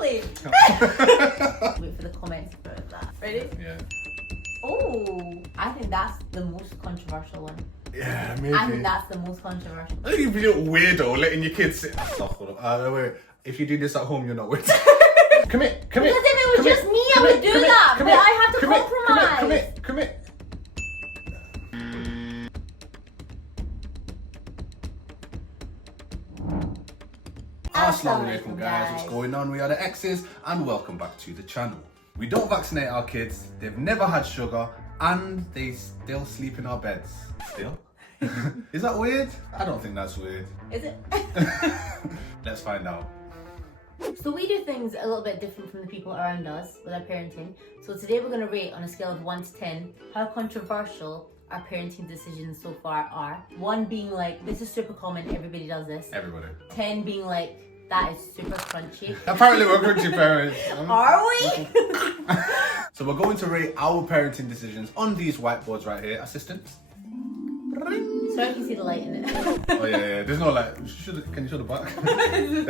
quickly. Wait for the comments for that. Ready? Yeah. Oh, I think that's the most controversial one. Yeah, maybe. I think that's the most controversial. I think you'd be a weirdo letting your kids sit. Wait. If you do this at home, you're not weird. Commit. Because if it was just me, I would do that. But I have to compromise. Commit. Assalamu alaikum guys, what's going on? We are the X's and welcome back to the channel. We don't vaccinate our kids, they've never had sugar, and they still sleep in our beds. Still? Is that weird? I don't think that's weird. Is it? Let's find out. So we do things a little bit different from the people around us with our parenting. So today we're going to rate on a scale of 1 to 10 how controversial our parenting decisions so far are. 1 being like, this is super common, everybody does this. Everybody. 10 being like, that is super crunchy. Apparently we're crunchy parents. Are we? So we're going to rate our parenting decisions on these whiteboards right here. Assistants. So I can see the light in it. Oh yeah. There's no light. Can you show the back?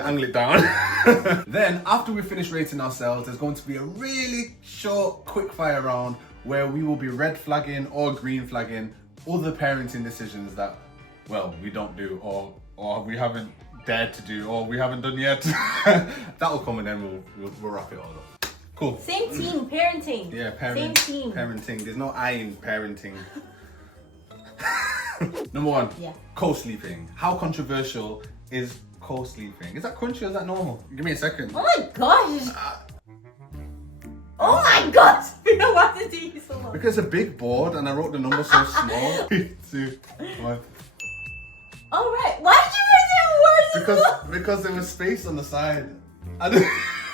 Angle it down. Then after we finish rating ourselves, there's going to be a really short, quick fire round where we will be red flagging or green flagging other parenting decisions that, well, we don't do or we haven't dared to do or we haven't done yet. That'll come and then we'll wrap it all up. Cool. Same team, parenting. Yeah, Same team. Parenting. There's no I in parenting. Number 1. Yeah. Co-sleeping. How controversial is co-sleeping? Is that crunchy or is that normal? Give me a second. Oh my gosh. Oh my gosh. Why did you do so long? Because it's a big board and I wrote the number so small. 3, 2, 1. All right. Why did you write it words? Because there was space on the side. I didn't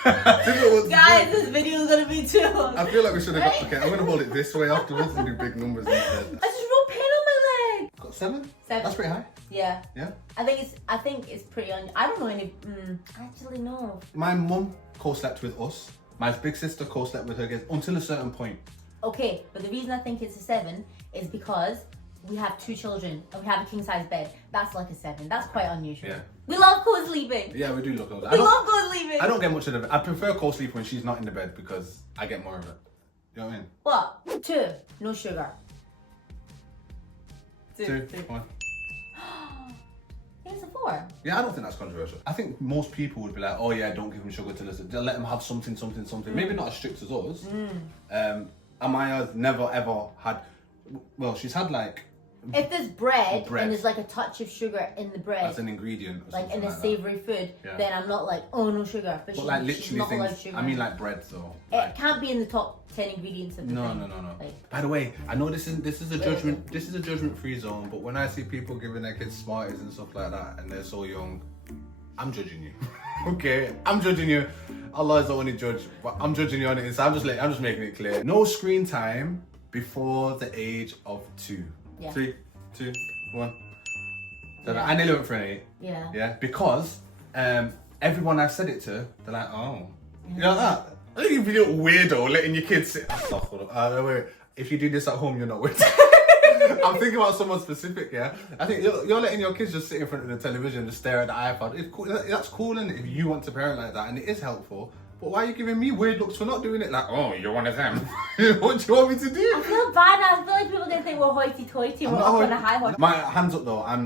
know what to Guys, do. this video is gonna be too long. I feel like we should have got. Okay, I'm gonna hold it this way afterwards and do big numbers instead. I just wrote pen on my leg. Got 7? 7. That's pretty high. Yeah. Yeah. I think it's pretty I don't know any. Actually, no. My mum co-slept with us. My big sister co-slept with her kids until a certain point. Okay, but the reason I think it's a 7 is because we have 2 children and we have a king size bed. That's like a 7. That's quite unusual. Yeah. We love co-sleeping. Yeah, we do love those. We love co-sleeping. I don't get much of it. I prefer co-sleep when she's not in the bed because I get more of it. You know what I mean? What? 2. No sugar. 2, 1. It's a 4. Yeah, I don't think that's controversial. I think most people would be like, oh yeah, don't give them sugar till they'll let them have something. Maybe not as strict as us. Amaya's never ever had, well, she's had like... If there's bread and there's like a touch of sugar in the bread, that's an ingredient or like in a like savoury food, then I'm not like, oh no sugar. But like literally she's not allowed things, sugar. I mean like bread, so. It can't be in the top 10 ingredients of the thing. No. Like, by the way, I know this is a judgment. This is a judgment-free zone. But when I see people giving their kids Smarties and stuff like that, and they're so young, I'm judging you. Okay, I'm judging you. Allah is the only judge, but I'm judging you on it. So I'm just making it clear. No screen time before the age of 2. Yeah. 3, 2, 1. Yeah. I nearly went for an 8. Yeah. Yeah, because everyone I've said it to, they're like, oh, you know that. I think you'd be a little weirdo letting your kids sit. Wait. If you do this at home, you're not weird. I'm thinking about someone specific, yeah? I think you're letting your kids just sit in front of the television and just stare at the iPad. It's cool. That's cool, and if you want to parent like that, and it is helpful. But why are you giving me weird looks for not doing it? Like, oh, you're one of them. What do you want me to do? I feel bad now. I feel like people are gonna think we're hoity-toity. We're up on a high horse. My hands up though. I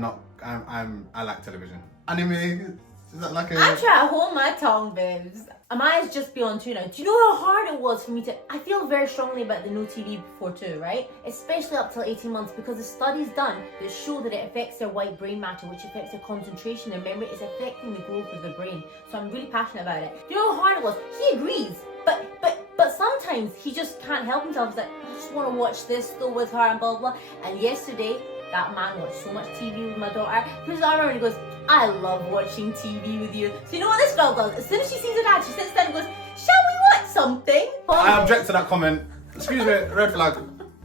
like television. Anime. Is that like a... I'm trying to hold my tongue, babes. Amaya's just beyond 2 now. Do you know how hard it was for me to... I feel very strongly about the no TV before 2, right? Especially up till 18 months because the studies done that show that it affects their white brain matter, which affects their concentration, their memory. It's affecting the growth of their brain. So I'm really passionate about it. Do you know how hard it was? He agrees. But sometimes he just can't help himself. He's like, I just want to watch this still with her and blah, blah. And yesterday, that man watched so much TV with my daughter. He puts his arm around and he goes, I love watching TV with you. So you know what this girl does? As soon as she sees her dad, she sits down and goes, shall we watch something? I object to that comment. Excuse me, red flag.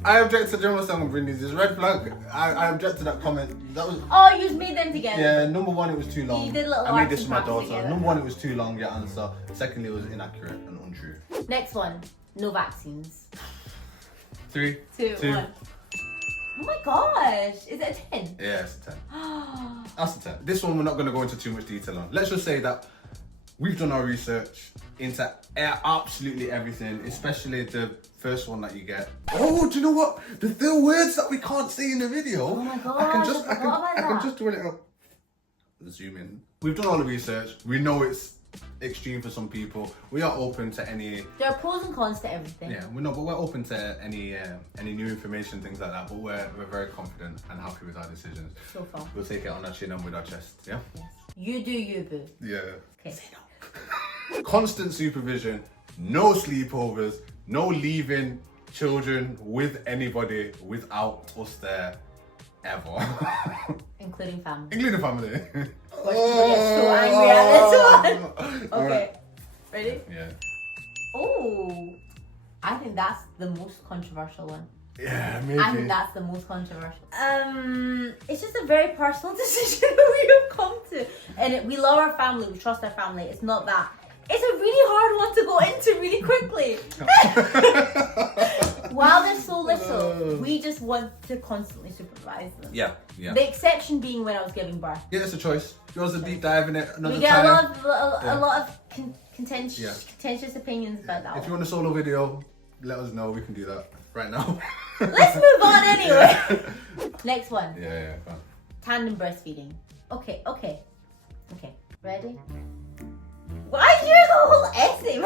I object to General Song of Brindy's. Red flag. I object to that comment. That was... Oh, you just made them together. Yeah, number 1, it was too long. You did a little I made this with my arts and daughter. crafts together. Number 1, it was too long, your answer. Secondly, it was inaccurate and untrue. Next one, no vaccines. 3, 2, 1. Oh my gosh, is it a 10? Yeah, it's a 10. That's a 10. This one we're not going to go into too much detail on. Let's just say that we've done our research. into absolutely everything, especially the first one that you get. Oh, do you know what? The words that we can't see in the video. Oh my gosh, I can that. just do it up. Zoom in. We've done all the research. We know it's extreme for some people. We are open to any. There are pros and cons to everything. Yeah, but we're open to any new information, things like that. But we're very confident and happy with our decisions. So far. We'll take it on our chin and with our chest. Yeah. Yes. You do you, boo. Yeah. Okay. Say no. Constant supervision. No sleepovers. No leaving children with anybody without us there ever. Including family. Including family. We're so angry at this one. Okay. Right. Ready? Yeah. Oh, I think that's the most controversial one. Yeah, maybe. I think that's the most controversial. It's just a very personal decision we have come to, and we love our family. We trust our family. It's not that. It's a really hard one to go into really quickly. While they're so little, we just want to constantly supervise them. Yeah. The exception being when I was giving birth. Yeah, it's a choice. If you want to deep dive in it another We get time. a lot of contentious opinions about that If you one. want a solo video, let us know. We can do that right now. Let's move on anyway. Next one. Yeah, fine. Tandem breastfeeding. Okay. Ready? Why do you the whole essay?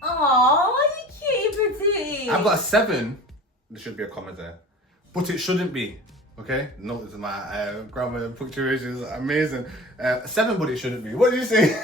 Aww, you cutie petite. I've got a 7. There should be a comma there, but it shouldn't be. Okay, notice my grammar and punctuation is amazing. 7, but it shouldn't be. What did you say?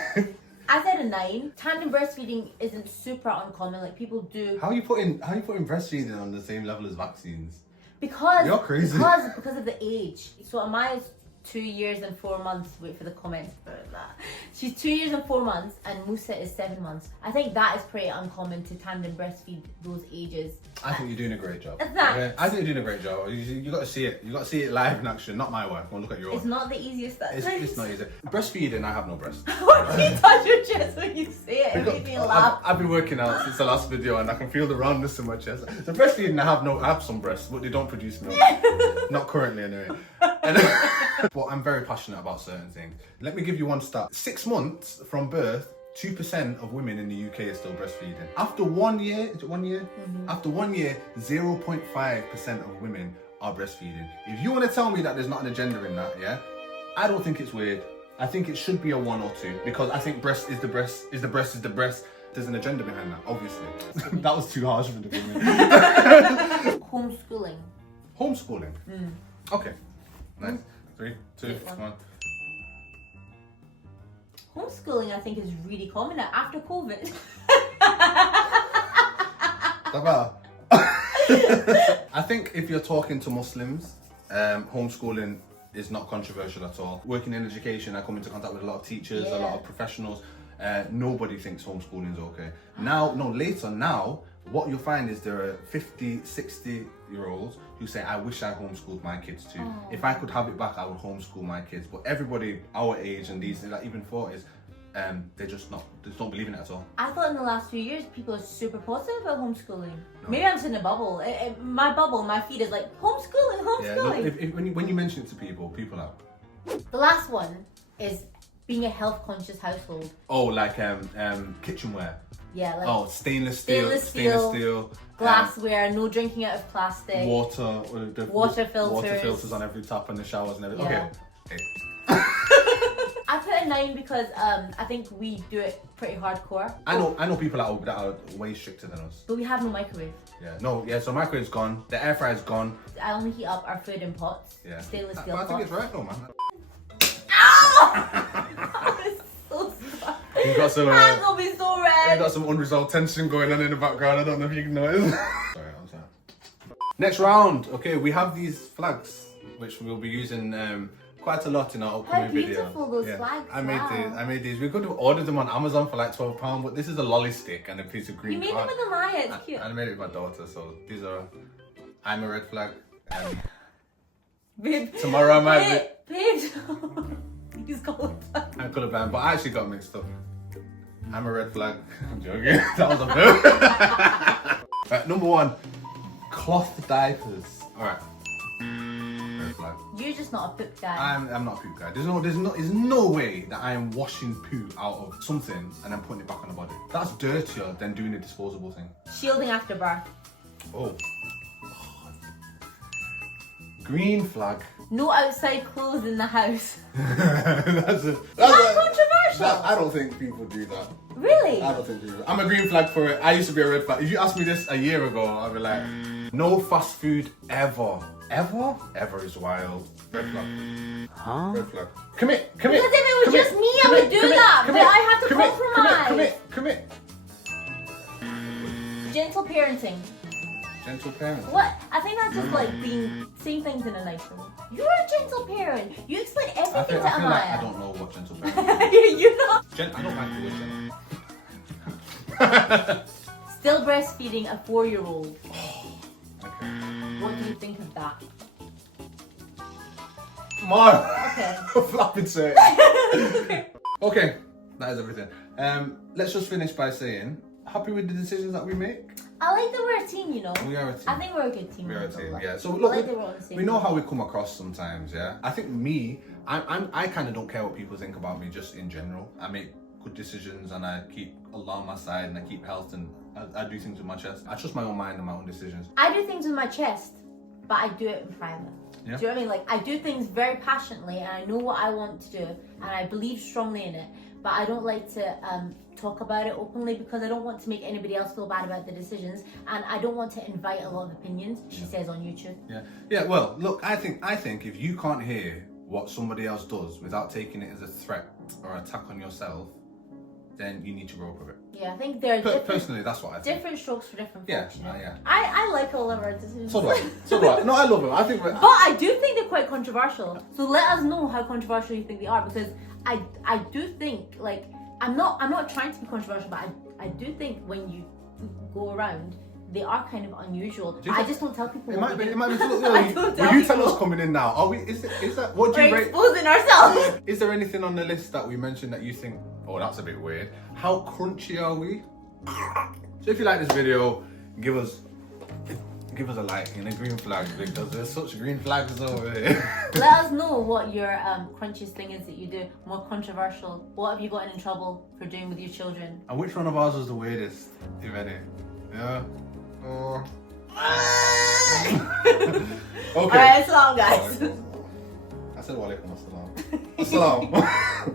I said a 9. Tandem breastfeeding isn't super uncommon. Like people do. How are you putting breastfeeding on the same level as vaccines? Because You're crazy. Because of the age. So Amaya's 2 years and 4 months. Wait for the comments about that. She's 2 years and 4 months, and Musa is 7 months. I think that is pretty uncommon to tandem breastfeed those ages. I think you're doing a great job. Thanks. Okay? I think you're doing a great job. You got to see it. You got to see it live in action, not my work. Go and look at your own. It's not the easiest. It's not easy. Breastfeeding, I have no breast. Why do you touch your chest when you say it? It makes me laugh. I've been working out since the last video, and I can feel the roundness in my chest. The breastfeeding, I have some breasts, but they don't produce milk. Not currently, anyway. But I'm very passionate about certain things. Let me give you one stat. 6 months from birth, 2% of women in the UK are still breastfeeding. After 1 year, is it 1 year? Mm-hmm. After 1 year, 0.5% of women are breastfeeding. If you want to tell me that there's not an agenda in that, yeah, I don't think it's weird. I think it should be a 1 or 2, because I think breast is the breast. There's an agenda behind that, obviously. That was too harsh for the women. Homeschooling. Homeschooling? Okay. Nice. 3, 2, 1. Homeschooling, I think, is really common after COVID. I think if you're talking to Muslims, homeschooling is not controversial at all. Working in education, I come into contact with a lot of teachers, a lot of professionals. Nobody thinks homeschooling is okay. Now, what you'll find is there are 50, 60-year-olds who say, I wish I homeschooled my kids too. Oh. If I could have it back, I would homeschool my kids. But everybody our age and these, like even 40s, they just don't believe in it at all. I thought in the last few years, people are super positive about homeschooling. No. Maybe I'm just in a bubble. My feed is like, homeschooling. Yeah, no, when you mention it to people are... The last one is being a health-conscious household. Oh, like kitchenware. Yeah, like stainless steel, glassware, no drinking out of plastic, water filters on every tap and the showers and everything. Yeah. Okay. I put a 9 because I think we do it pretty hardcore. I know people that are way stricter than us. But we have no microwave. So microwave's gone, the air fryer's gone. I only heat up our food in pots. Yeah. Stainless steel pots. I think it's right though, man. So You've got some, I'm gonna be so red. You've got some unresolved tension going on in the background. I don't know if you can notice. Sorry, I'm sorry. Next round. Okay, we have these flags, which we'll be using quite a lot in our upcoming video. How beautiful those flags I made these. We could have ordered them on Amazon for like £12, but this is a lolly stick and a piece of green. You made them with Amaya. It's cute. I made it with my daughter, so these are. I'm a red flag. Babe. Tomorrow I might be. Babe. He's colorblind. I'm colorblind, but I actually got mixed up. I'm a red flag. I'm joking. That was a boo. Right, number 1, cloth diapers. Alright. Red flag. You're just not a poop guy. I'm not a poop guy. There's no way that I am washing poo out of something and then putting it back on the body. That's dirtier than doing a disposable thing. Shielding after birth. Oh. Green flag. No outside clothes in the house. That's controversial. I don't think people do that. Really? I don't think people do that. I'm a green flag for it. I used to be a red flag. If you asked me this a year ago, I'd be like, no fast food ever. Ever? Ever is wild. Red flag. Huh? Red flag. Commit. Because if it was just me, I would do that. But I have to compromise. Commit. Gentle parenting. Gentle parent. What? I think that's just like saying things in a nice way. You're a gentle parent. You explain everything I feel to like Amaya. I don't know what gentle parent is. You know. I don't like the word gentle. Still breastfeeding a 4-year-old. Okay. What do you think of that? Mark. Okay. Flapping say. Okay, that is everything. Let's just finish by saying, happy with the decisions that we make? I like that we're a team, you know. We are a team. I think we're a good team. We are a team, yeah. So I look, like that we're on the same we know team. how we come across sometimes, yeah. I think I kind of don't care what people think about me just in general. I make good decisions and I keep Allah on my side and I keep health and I do things with my chest. I trust my own mind and my own decisions. I do things with my chest, but I do it in private. Yeah. Do you know what I mean? Like, I do things very passionately and I know what I want to do and I believe strongly in it, but I don't like to talk about it openly because I don't want to make anybody else feel bad about the decisions and I don't want to invite a lot of opinions, she says on YouTube. Yeah, well, look, I think if you can't hear what somebody else does without taking it as a threat or attack on yourself, then you need to grow up with it. Yeah, I think there are Personally, that's what I think. different strokes for different Yeah, folks. You know? yeah. I like all of our decisions. So do I. No, I love them. I think But I do think they're quite controversial. So let us know how controversial you think they are, because I do think, like, I'm not trying to be controversial, but I do think when you go around, they are kind of unusual. I just don't tell people. It might be. Will tell you tell us coming in now? Are we? Is that? What do you We're rate? exposing ourselves. Is there anything on the list that we mentioned that you think, oh, that's a bit weird? How crunchy are we? So if you like this video, give us a like and a green flag because there's such green flags over here. Let us know what your crunchiest thing is that you do. More controversial. What have you gotten in trouble for doing with your children? And which one of ours was the weirdest, if any? Yeah. Okay. Alright, salam guys. I said wa alaikum assalam. Assalam.